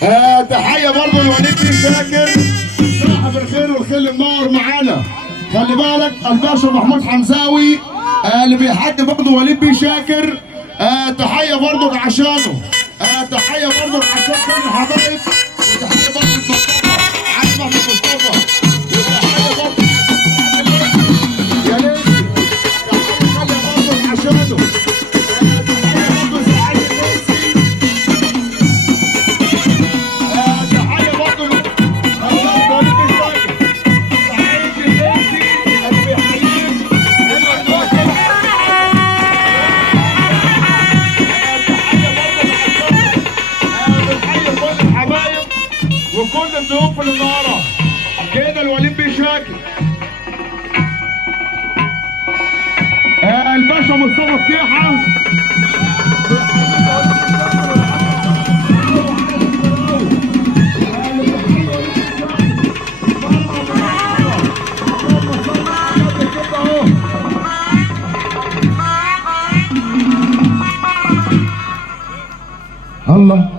تحيه برضه لوليد بن شاكر صاحب الخير والخل منور معانا. خلي بالك الباشا محمود حمزاوي اللي بيحد برضه وليد بن شاكر. تحيه برضه عشانه. تحيه برضه عشان كل الحبايب. وتحيه برضه لمصطفى علي محمد مصطفى. وتحيه برضه يا ليل. تحيه برضه عشانه. وكل الضيوف اللي النهارده كده الوليد بن شاكر. الباشا مصطفى فتيحه. الله